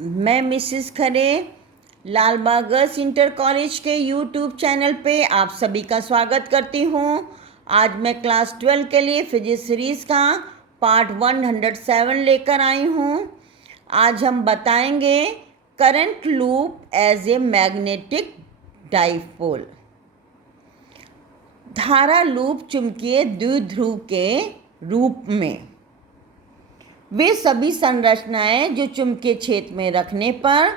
मैं मिसिस खरे Lalbagh girls inter college के YouTube channel पे आप सभी का स्वागत करती हूँ। आज मैं क्लास 12 के लिए फिजिक्स सीरीज़ का पार्ट 107 लेकर आई हूँ। आज हम बताएंगे current loop as a magnetic dipole. धारा लूप चुंबकीय द्विध्रुव के रूप में वे सभी संरचनाएं जो चुंबकीय क्षेत्र में रखने पर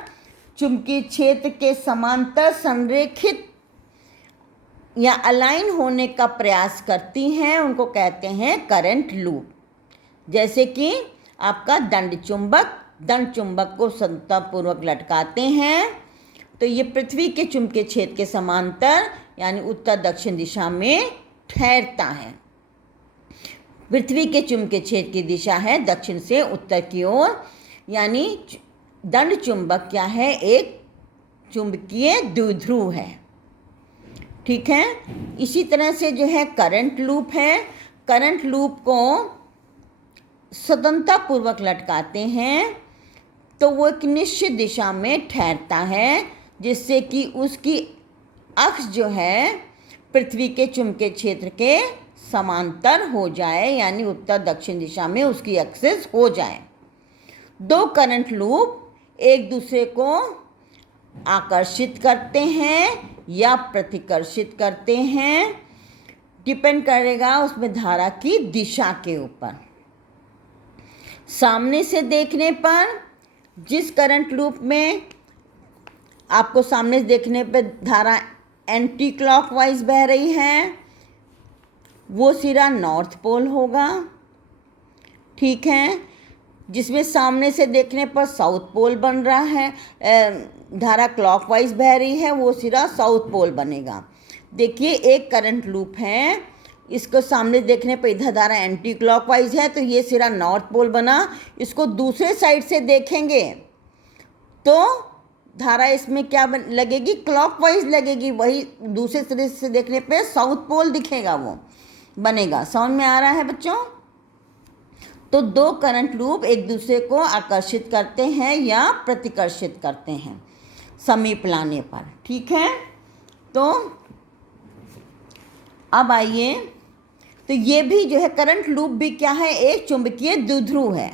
चुंबकीय क्षेत्र के समांतर संरेखित या अलाइन होने का प्रयास करती हैं, उनको कहते हैं करंट लूप। जैसे कि आपका दंड चुंबक को समतापूर्वक लटकाते हैं तो ये पृथ्वी के चुंबकीय क्षेत्र के समांतर यानी उत्तर दक्षिण दिशा में ठहरता है। पृथ्वी के चुंबकीय क्षेत्र की दिशा है दक्षिण से उत्तर की ओर, यानी दंड चुंबक क्या है, एक चुंबकीय द्विध्रुव है। ठीक है। इसी तरह से जो है करंट लूप है, करंट लूप को स्वतंत्रतापूर्वक लटकाते हैं तो वो एक निश्चित दिशा में ठहरता है, जिससे कि उसकी अक्ष जो है पृथ्वी के चुंबकीय क्षेत्र के समांतर हो जाए, यानी उत्तर दक्षिण दिशा में उसकी एक्सिस हो जाए। दो करंट लूप एक दूसरे को आकर्षित करते हैं या प्रतिकर्षित करते हैं, डिपेंड करेगा उसमें धारा की दिशा के ऊपर। सामने से देखने पर जिस करंट लूप में आपको सामने से देखने पर धारा एंटी क्लॉकवाइज बह रही है, वो सिरा नॉर्थ पोल होगा। ठीक है। जिसमें सामने से देखने पर साउथ पोल बन रहा है, धारा क्लॉकवाइज बह रही है, वो सिरा साउथ पोल बनेगा। देखिए एक करंट लूप है, इसको सामने देखने पर इधर धारा एंटी क्लॉकवाइज है तो ये सिरा नॉर्थ पोल बना। इसको दूसरे साइड से देखेंगे तो धारा इसमें क्या लगेगी, क्लॉकवाइज लगेगी। वही दूसरे सिरे से देखने पे साउथ पोल दिखेगा, वो बनेगा। समझ में आ रहा है बच्चों? तो दो करंट लूप एक दूसरे को आकर्षित करते हैं या प्रतिकर्षित करते हैं समीप लाने पर। ठीक है। तो अब आइए, तो ये भी जो है करंट लूप भी क्या है, एक चुंबकीय द्विध्रुव है।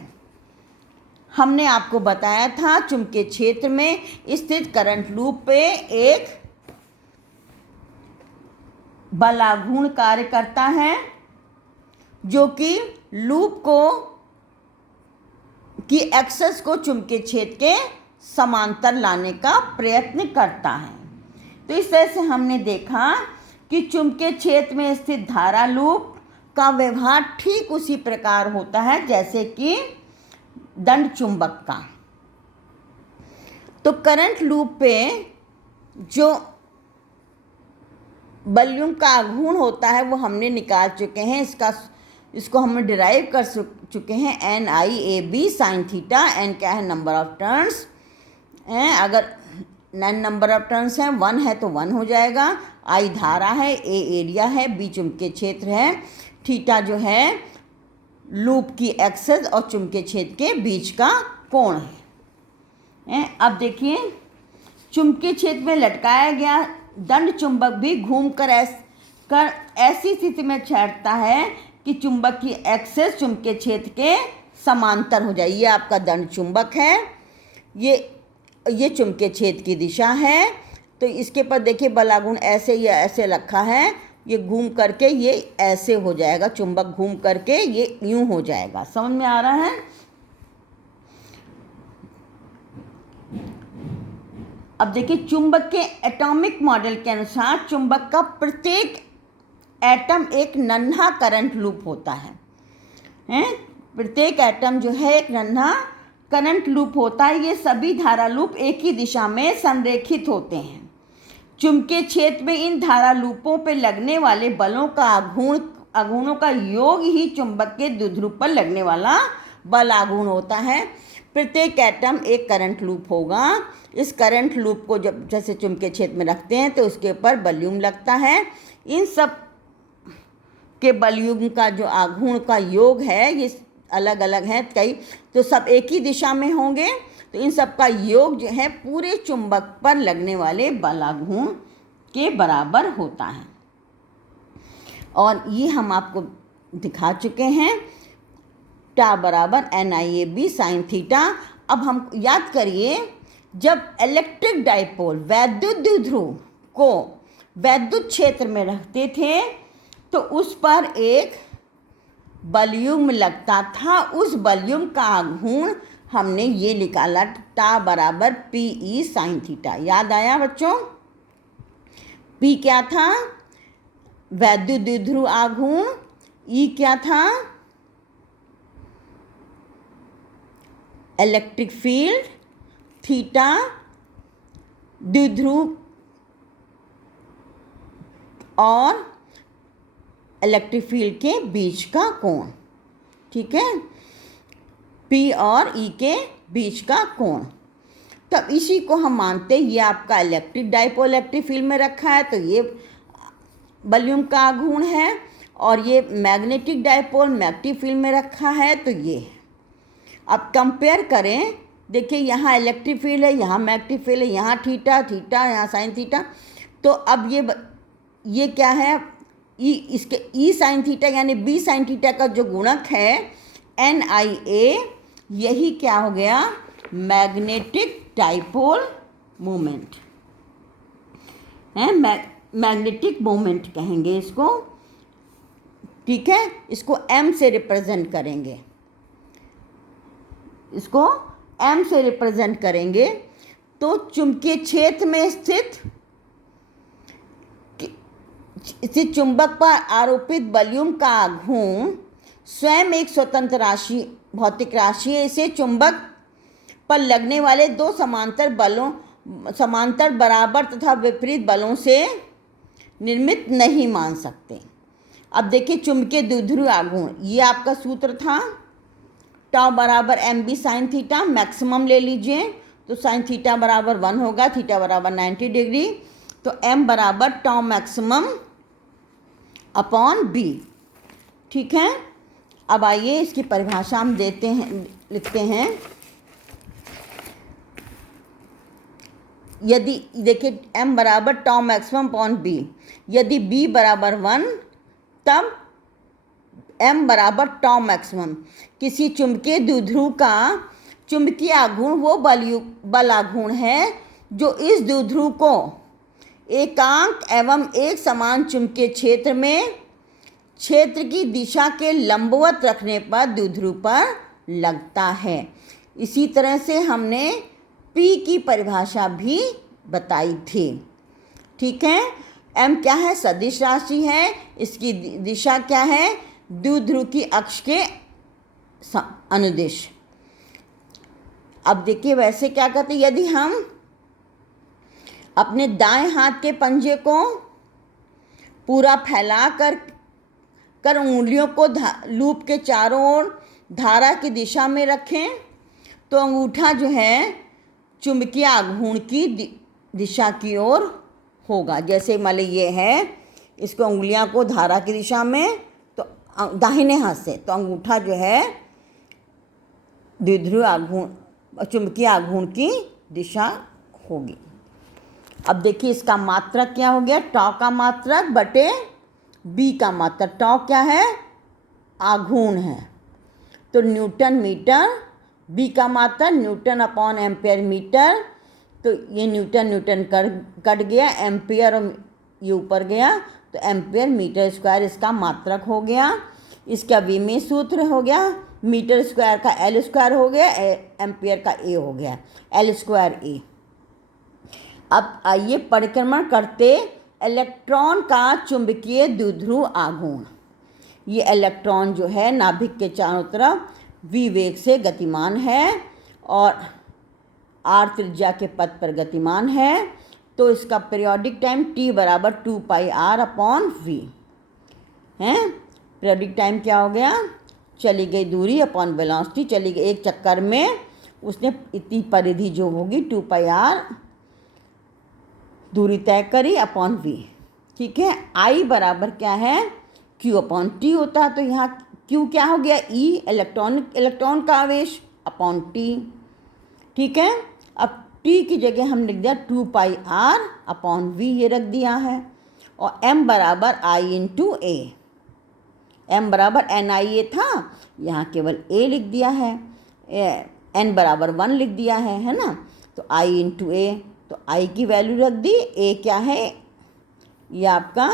हमने आपको बताया था चुंबकीय क्षेत्र में स्थित करंट लूप पे एक बलाघूर्ण कार्य करता है जो कि लूप की एक्सेस को चुंबकीय क्षेत्र के समांतर लाने का प्रयत्न करता है। तो इस तरह से हमने देखा कि चुंबकीय क्षेत्र में स्थित धारा लूप का व्यवहार ठीक उसी प्रकार होता है जैसे कि दंड चुंबक का। तो करंट लूप पे जो वॉल्यूम का आघूर्ण होता है वो हमने निकाल चुके हैं, इसको हमने डिराइव कर चुके हैं। NIAB sine theta. n क्या है, नंबर ऑफ टर्न्स हैं। अगर n नंबर ऑफ टर्न्स हैं, 1 है तो 1 हो जाएगा। I धारा है, A एरिया है, B चुंबकीय क्षेत्र है, थीटा जो है लूप की एक्सेस और चुंबकीय क्षेत्र के बीच का कोण है। अब देखिए चुंबकीय क्षेत्र में लटकाया गया दंड चुंबक भी घूमकर ऐसी स्थिति में ठहरता है कि चुंबक की एक्सेस चुंबकीय क्षेत्र के समांतर हो जाए। ये आपका दंड चुंबक है, ये चुंबकीय क्षेत्र की दिशा है। तो इसके पर देखिए बलाघूर्ण ऐसे या ऐसे रखा है, ये घूम करके ये ऐसे हो जाएगा, चुंबक घूम करके ये यूं हो जाएगा। समझ में आ रहा है? अब देखिए चुंबक के एटॉमिक मॉडल के अनुसार चुंबक का प्रत्येक एटम एक नन्हा करंट लूप होता है। प्रत्येक एटम जो है एक नन्हा करंट लूप होता है। ये सभी धारा लूप एक ही दिशा में संरेखित होते हैं। चुंबकीय क्षेत्र में इन धारा लूपों पर लगने वाले बलों का आघूर्णों का योग ही चुंबक के द्विध्रुव पर लगने वाला बल आघूर्ण होता है। प्रत्येक एटम एक करंट लूप होगा। इस करंट लूप को जब जैसे चुंबकीय क्षेत्र में रखते हैं तो उसके ऊपर वॉल्यूम लगता है। इन सब के वॉल्यूम का जो आघूर्ण का योग है ये अलग अलग हैं कई, तो सब एक ही दिशा में होंगे तो इन सब का योग जो है पूरे चुंबक पर लगने वाले बलाघूर्ण के बराबर होता है। और ये हम आपको दिखा चुके हैं, टा बराबर NIAB साइन थीटा। अब हम याद करिए, जब इलेक्ट्रिक डाइपोल वैद्युत द्विध्रुव को वैद्युत क्षेत्र में रखते थे तो उस पर एक बलयुग्म लगता था। उस बलयुग्म का आघूर्ण हमने ये निकाला, टा बराबर PE साइन थीटा। याद आया बच्चों? P क्या था? वैद्युत द्विध्रुव आघूर्ण। E क्या था? Electric field. थीटा द्विध्रुव और इलेक्ट्रिक फील्ड के बीच का कोण, ठीक है, P और E के बीच का कोण। तब इसी को हम मानते हैं ये आपका इलेक्ट्रिक डाइपोल इलेक्ट्रिक फील्ड में रखा है तो ये बलयुग्म का आघूर्ण है, और ये मैग्नेटिक डाइपोल मैग्नेटिक फील्ड में रखा है तो ये। अब कंपेयर करें, देखिए यहाँ इलेक्ट्रिक फील्ड है, यहाँ मैग्नेटिक फील्ड है, यहाँ थीटा थीटा, यहाँ साइन थीटा। तो अब ये क्या है? ई, इसके E साइन थीटा यानी B साइन थीटा का जो गुणक है NIA, यही क्या हो गया? मैग्नेटिक डाइपोल मोमेंट है, मैग्नेटिक मोमेंट कहेंगे इसको, ठीक है। इसको M से रिप्रेजेंट करेंगे, इसको M से रिप्रेजेंट करेंगे। तो चुंबकीय क्षेत्र में स्थित इसी चुंबक पर आरोपित बलयुग्म का आघूर्ण स्वयं एक स्वतंत्र राशि, भौतिक राशि है। इसे चुंबक पर लगने वाले दो समांतर बराबर तथा विपरीत बलों से निर्मित नहीं मान सकते। अब देखिए चुंबकीय द्विध्रुव आघूर्ण, ये आपका सूत्र था, टाउ बराबर MB साइन थीटा। मैक्सिमम ले लीजिए तो साइन थीटा बराबर 1 होगा, थीटा बराबर 90 डिग्री, तो M बराबर टाउ मैक्सिमम अपॉन B, ठीक है। अब आइए इसकी परिभाषा हम देते हैं, लिखते हैं। यदि देखिए M बराबर टाउ मैक्सिमम अपॉन B, यदि B बराबर 1 तब M बराबर टाउ मैक्सिमम। किसी चुंबकीय द्विध्रुव का चुंबकीय आघूर्ण वो बल आघूर्ण है जो इस द्विध्रुव को एकांक एवं एक समान चुंबकीय क्षेत्र में क्षेत्र की दिशा के लंबवत रखने पर द्विध्रुव पर लगता है। इसी तरह से हमने P की परिभाषा भी बताई थी, ठीक है। M क्या है? सदिश राशि है, इसकी दिशा क्या है? द्विध्रुव की अक्ष के अनुदिश। अब देखिए वैसे क्या कहते हैं, यदि हम अपने दाएं हाथ के पंजे को पूरा फैला कर उंगलियों को लूप के चारों ओर धारा की दिशा में रखें तो अंगूठा जो है चुंबकीय आघूर्ण की दिशा की ओर होगा। जैसे मान ली ये है, इसको उंगलियां को धारा की दिशा में, तो दाहिने हाथ से तो अंगूठा जो है द्विध्रुव आघूर्ण चुंबकीय आघूर्ण की दिशा होगी। अब देखिए इसका मात्रक क्या हो गया? टॉ का मात्रक बटे B का मात्रक। टॉ क्या है? आघूर्ण है, तो न्यूटन मीटर। B का मात्रक न्यूटन अपॉन एम्पियर मीटर, तो ये न्यूटन न्यूटन कट गया, एम्पियर और ये ऊपर गया, तो एम्पियर मीटर स्क्वायर इसका मात्रक हो गया। इसका विमेय सूत्र हो गया, मीटर स्क्वायर का L स्क्वायर हो गया, एम्पियर का A हो गया, L स्क्वायर A। अब आइए परिक्रमण करते इलेक्ट्रॉन का चुंबकीय द्विध्रुव आघूर्ण। ये इलेक्ट्रॉन जो है नाभिक के चारों तरफ v वेग से गतिमान है और r त्रिज्या के पथ पर गतिमान है, तो इसका पीरियोडिक टाइम t बराबर 2πr अपॉन v है। पीरियोडिक टाइम क्या हो गया? चली गई दूरी अपॉन वेलोसिटी, चली गई एक चक्कर में उसने इतनी परिधि जो होगी 2πr दूरी तय करी अपॉन v, ठीक है। I बराबर क्या है? Q अपॉन T होता है, तो यहाँ Q क्या हो गया? E इलेक्ट्रॉन का आवेश अपॉन T, ठीक है। अब टी की जगह हम लिख दिया 2πr/v, ये रख दिया है। और m बराबर i इंटू ए, m बराबर NIA था, यहाँ केवल a लिख दिया है, n बराबर 1 लिख दिया है ना। तो i इंटू ए, तो i की वैल्यू रख दी, a क्या है, ये आपका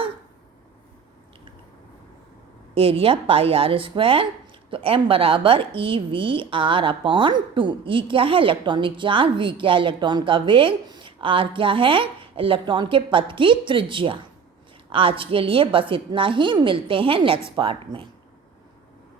एरिया πr²। तो m बराबर EV/2। E क्या है, इलेक्ट्रॉनिक चार्ज, V क्या है, इलेक्ट्रॉन का वेग, R क्या है, इलेक्ट्रॉन के पथ की त्रिज्या। आज के लिए बस इतना ही, मिलते हैं नेक्स्ट पार्ट में।